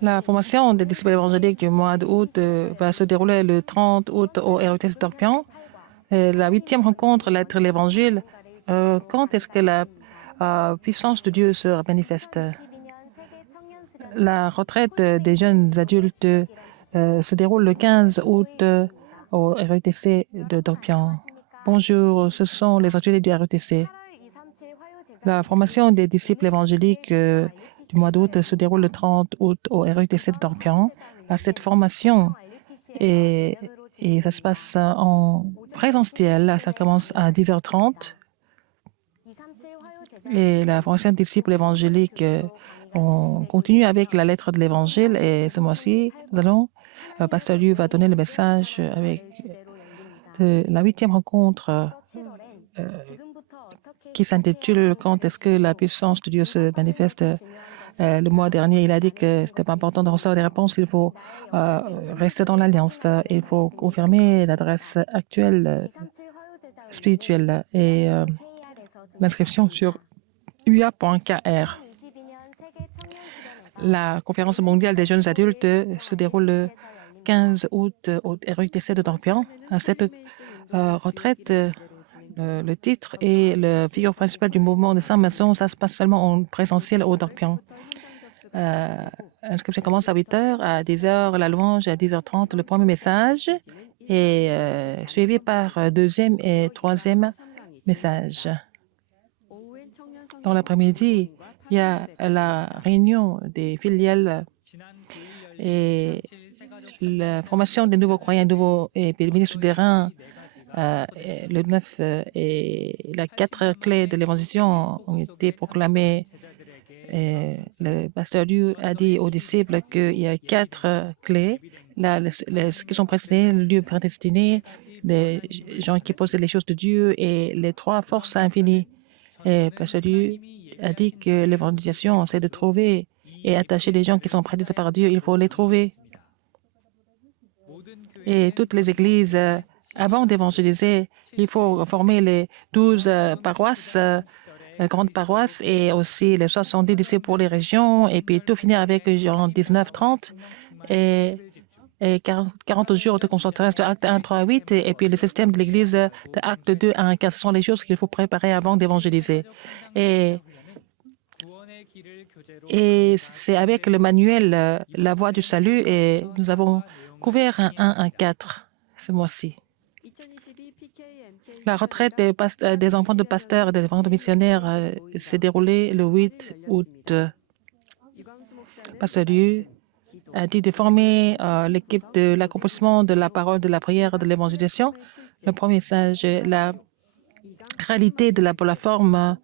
La formation des disciples évangéliques du mois d'août va se dérouler le 30 août au RUTC d'Orpion. La 8e rencontre, l'être l'Évangile. Quand est-ce que la puissance de Dieu se manifeste? La retraite des jeunes adultes se déroule le 15 août au RUTC de Dorpion. Bonjour, ce sont les ateliers du RUTC. La formation des disciples évangéliques du mois d'août se déroule le 30 août au RUTC de Dorpion. À cette formation, et ça se passe en présentiel, ça commence à 10h30. Et la formation des disciples évangéliques, on continue avec la lettre de l'Évangile et ce mois-ci, nous allons, Pasteur Liu va donner le message avec la 8e rencontre qui s'intitule « Quand est-ce que la puissance de Dieu se manifeste ?» Le mois dernier, il a dit que ce n'était pas important de recevoir des réponses, il faut rester dans l'alliance, il faut confirmer l'adresse actuelle spirituelle et l'inscription sur uia.kr. La conférence mondiale des jeunes adultes se déroule le 15 août au RUTC de Dorpion. À cette retraite, le titre et la figure principale du mouvement de Saint-Maçon, ça se passe seulement en présentiel au Dorpion. L'inscription commence à 8h, à 10h, la louange à 10h30, le premier message est suivi par deuxième et troisième message. Dans l'après-midi, il y a la réunion des filiales et la formation des nouveaux croyants, et puis le ministre des Reins, le 9 et les 4 clés de l'évangélisation ont été proclamées. Et le pasteur Liu a dit aux disciples qu'il y a 4 clés. Là, ce qui sont prédestinés, le lieu prédestiné, les gens qui possèdent les choses de Dieu et les 3 forces infinies. Et pasteur Liu a dit que l'évangélisation, c'est de trouver et attacher les gens qui sont prédestinés par Dieu. Il faut les trouver. Et toutes les églises, avant d'évangéliser, il faut former les 12 paroisses, grandes paroisses, et aussi les 70 disciples pour les régions, et puis tout finir avec en 19-30, et 40 jours de concentration de acte 1, 3, 8, et puis le système de l'Église de acte 2, 1, 4. Ce sont les choses qu'il faut préparer avant d'évangéliser. Et c'est avec le manuel La Voie du Salut, et nous avons couvert un 1, un 4 ce mois-ci. La retraite des enfants de pasteurs et des enfants de missionnaires s'est déroulée le 8 août. Pasteur Liu a dit de former l'équipe de l'accomplissement de la parole, de la prière, de l'évangélisation. Le premier message, la réalité de la plateforme.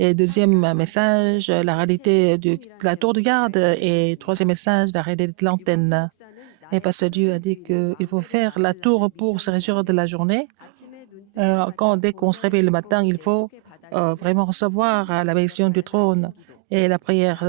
Et deuxième message, la réalité de la tour de garde. Et troisième message, la réalité de l'antenne. Et Pasteur Liu a dit qu'il faut faire la tour pour se réjouir de la journée. Dès qu'on se réveille le matin, il faut vraiment recevoir la bénédiction du trône et la prière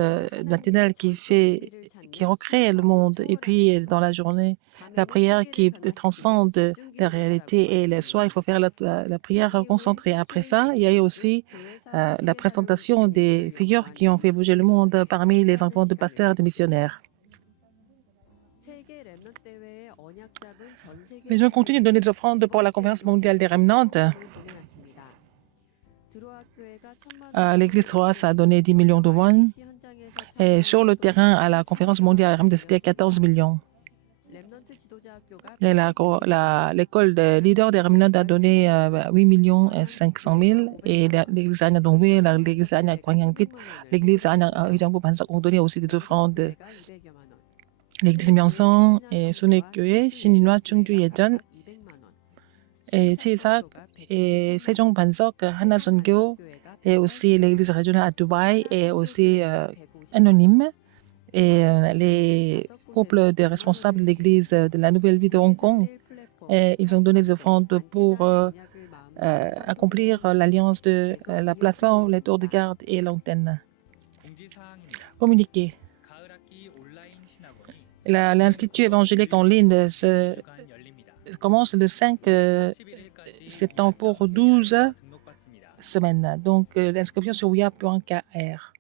matinale qui recrée le monde. Et puis, dans la journée, la prière qui transcende la réalité. Et le soir, il faut faire la prière concentrée. Après ça, il y a aussi la présentation des figures qui ont fait bouger le monde parmi les enfants de pasteurs et de missionnaires. Les gens continuent de donner des offrandes pour la conférence mondiale des remnants. L'église Troas a donné 10 millions de won. Et sur le terrain, à la conférence mondiale des remnants, c'était 14 millions. L'école des leaders des remnants a donné 8 millions et 500 000. Et l'église Anya Dongwe, l'église Anya Kwangyangpit, l'église Anya Ujangpo Bansak ont donné aussi des offrandes. L'église Myeongsong et Sunek교회, 신인화 충주 예전, et Chisak et Sejong Bansok, Hana Sun교, et aussi l'église régionale à Dubaï et aussi Anonyme, et les couples de responsables de l'église de la Nouvelle Vie de Hong Kong. Et ils ont donné des offrandes pour accomplir l'alliance de la plateforme, les tours de garde et l'antenne. Communiqué. L'Institut évangélique en ligne commence le 5 septembre pour 12 semaines. Donc, l'inscription sur uia.kr.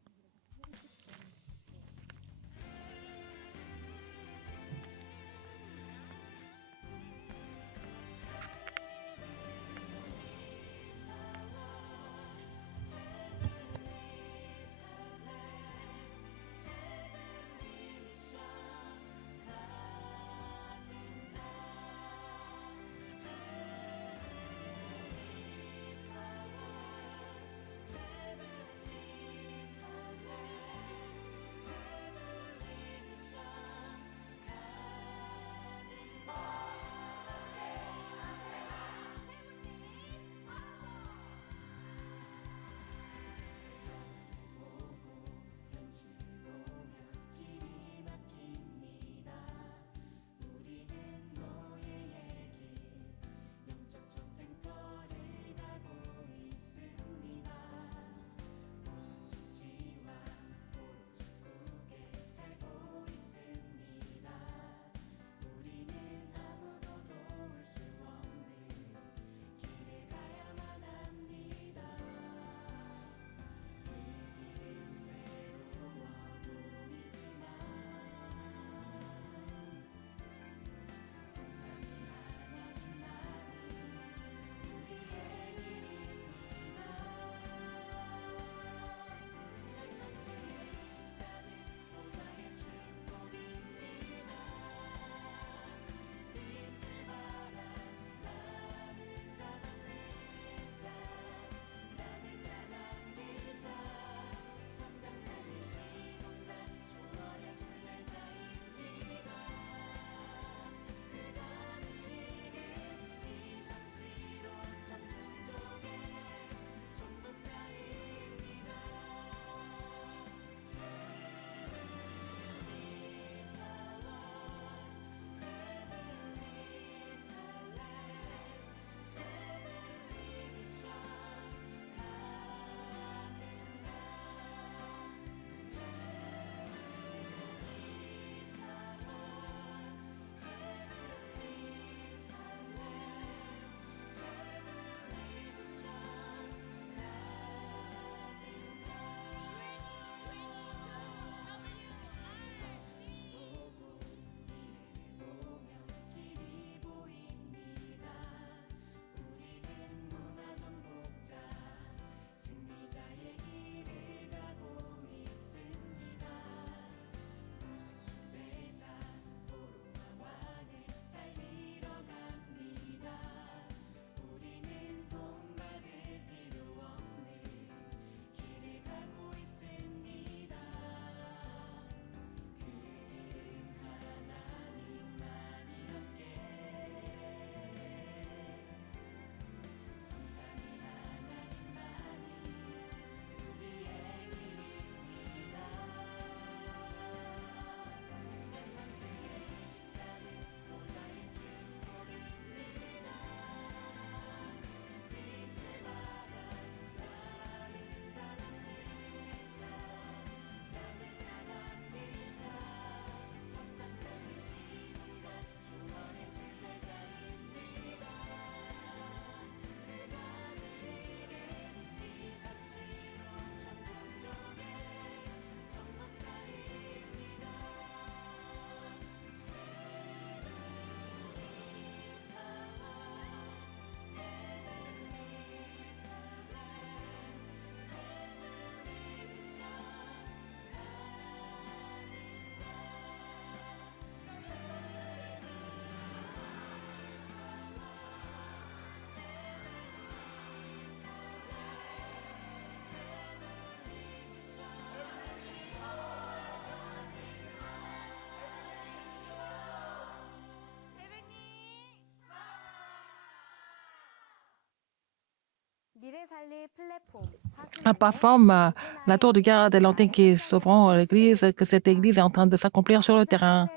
La plateforme, la tour de garde et l'antenne qui s'ouvrent à l'église, que cette église est en train de s'accomplir sur le terrain.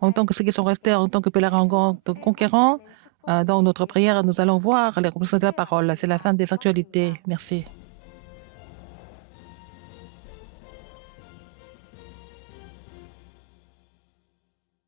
En tant que ceux qui sont restés en tant que pèlerins conquérants, dans notre prière, nous allons voir les représentants de la parole. C'est la fin des actualités. Merci.